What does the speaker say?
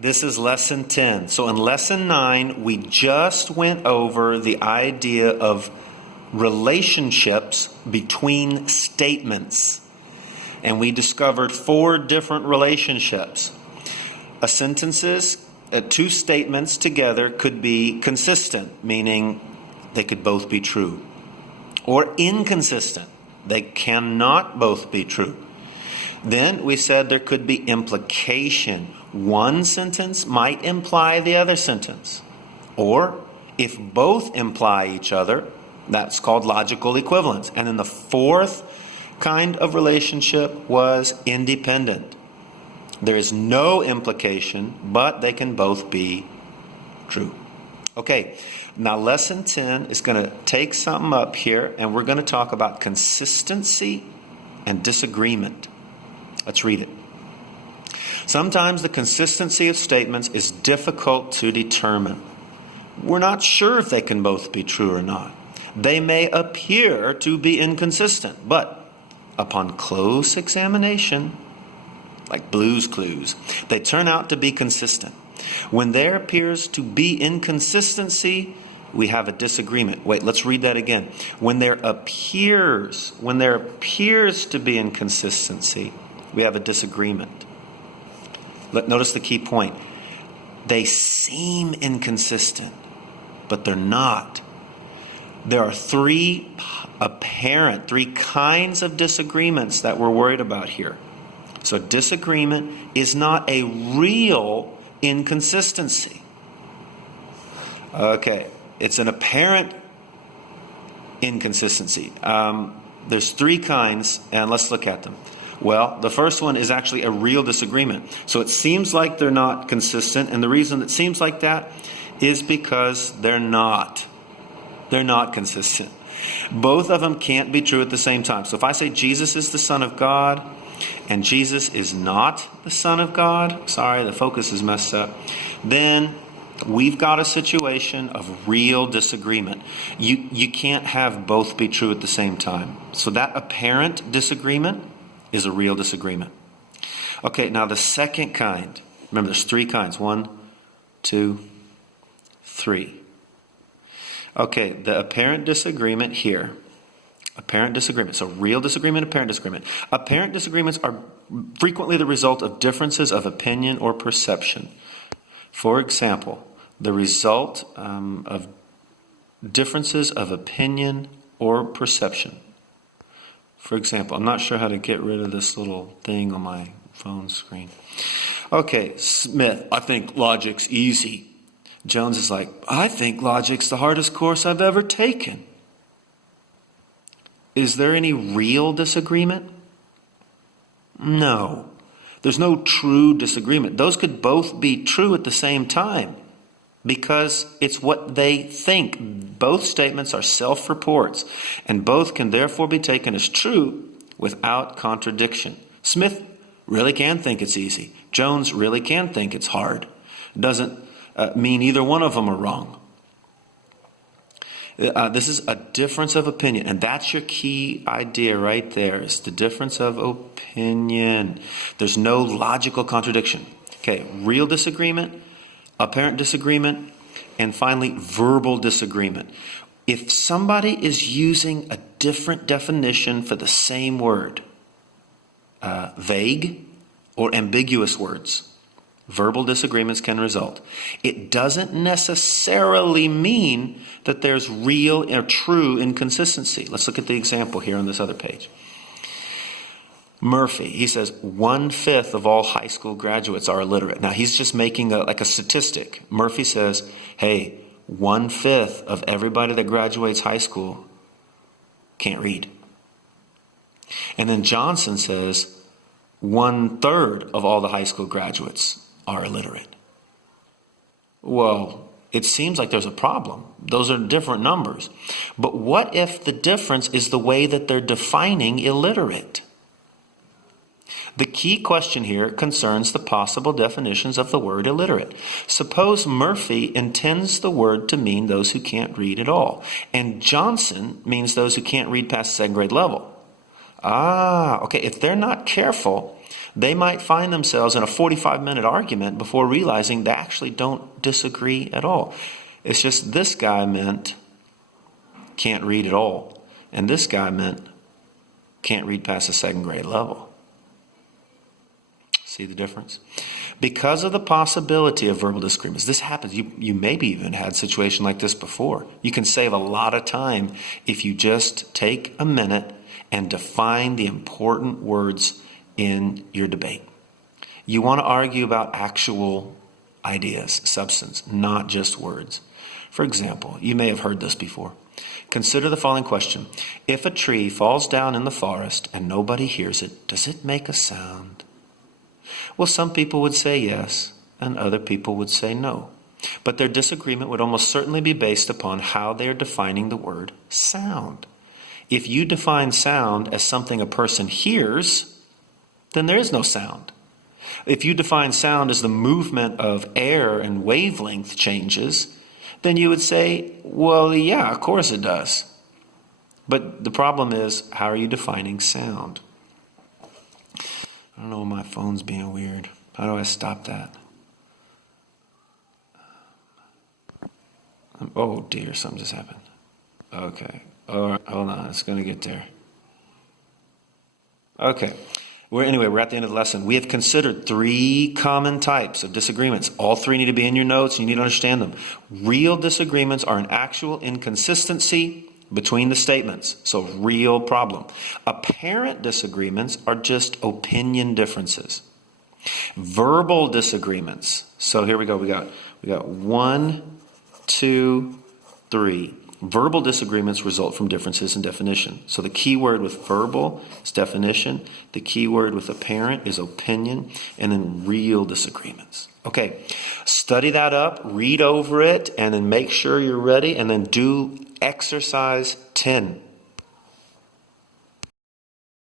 This is lesson 10. So in lesson 9, we just went over the idea of relationships between statements. And we discovered 4 different relationships. Two statements together could be consistent, meaning they could both be true. Or inconsistent. They cannot both be true. Then we said there could be implication. One sentence might imply the other sentence. Or if both imply each other, that's called logical equivalence. And then the 4th kind of relationship was independent. There is no implication, but they can both be true. Okay, now lesson 10 is going to take something up here, and we're going to talk about consistency and disagreement. Let's read it. Sometimes the consistency of statements is difficult to determine. We're not sure if they can both be true or not. They may appear to be inconsistent, but upon close examination, like Blue's Clues, they turn out to be consistent. When there appears to be inconsistency, we have a disagreement. Wait, let's read that again. When there appears to be inconsistency, we have a disagreement. Notice the key point. They seem inconsistent, but they're not. There are 3 kinds of disagreements that we're worried about here. So disagreement is not a real inconsistency. Okay, it's an apparent inconsistency. There's 3 kinds, and let's look at them. Well, the first one is actually a real disagreement. So it seems like they're not consistent, and the reason it seems like that is because they're not. They're not consistent. Both of them can't be true at the same time. So if I say Jesus is the Son of God, and Jesus is not the Son of God, sorry, the focus is messed up, then we've got a situation of real disagreement. You can't have both be true at the same time. So that apparent disagreement is a real disagreement. Okay, now the second kind. Remember, there's 3 kinds. 1, 2, 3. Okay, the apparent disagreement here. Apparent disagreement. So real disagreement, apparent disagreement. Apparent disagreements are frequently the result of differences of opinion or perception. For example, the result of differences of opinion or perception. For example, I'm not sure how to get rid of this little thing on my phone screen. Okay, Smith, I think logic's easy. Jones is like, I think logic's the hardest course I've ever taken. Is there any real disagreement? No. There's no true disagreement. Those could both be true at the same time because it's what they think. Both statements are self-reports, and both can therefore be taken as true without contradiction. Smith really can think it's easy. Jones really can think it's hard. It doesn't mean either one of them are wrong. This is a difference of opinion, and that's your key idea right there, is the difference of opinion. There's no logical contradiction. Okay, real disagreement, apparent disagreement, and finally, verbal disagreement. If somebody is using a different definition for the same word, vague or ambiguous words, verbal disagreements can result. It doesn't necessarily mean that there's real or true inconsistency. Let's look at the example here on this other page. Murphy, he says 1/5 of all high school graduates are illiterate. Now he's just making a statistic. Murphy says, hey, 1/5 of everybody that graduates high school can't read. And then Johnson says 1/3 of all the high school graduates are illiterate. Well, it seems like there's a problem. Those are different numbers. But what if the difference is the way that they're defining illiterate? The key question here concerns the possible definitions of the word illiterate. Suppose Murphy intends the word to mean those who can't read at all, and Johnson means those who can't read past 2nd grade level. Okay, if they're not careful, they might find themselves in a 45-minute argument before realizing they actually don't disagree at all. It's just this guy meant can't read at all, and this guy meant can't read past the second grade level. See the difference? Because of the possibility of verbal disagreements, this happens. You maybe even had a situation like this before. You can save a lot of time if you just take a minute and define the important words in your debate. You want to argue about actual ideas, substance, not just words. For example, you may have heard this before. Consider the following question. If a tree falls down in the forest and nobody hears it, does it make a sound? Well, some people would say yes, and other people would say no. But their disagreement would almost certainly be based upon how they are defining the word sound. If you define sound as something a person hears, then there is no sound. If you define sound as the movement of air and wavelength changes, then you would say, well, yeah, of course it does. But the problem is, how are you defining sound? I don't know, my phone's being weird. How do I stop that? Oh dear, something just happened. Okay. All right, hold on, it's going to get there. Okay. We're at the end of the lesson. We have considered 3 common types of disagreements. All 3 need to be in your notes. You need to understand them. Real disagreements are an actual inconsistency between the statements. So real problem. Apparent disagreements are just opinion differences. Verbal disagreements. So here we go. We got 1, 2, 3. Verbal disagreements result from differences in definition. So the key word with verbal is definition. The key word with apparent is opinion. And then real disagreements. Okay, study that up, read over it, and then make sure you're ready, and then do exercise 10.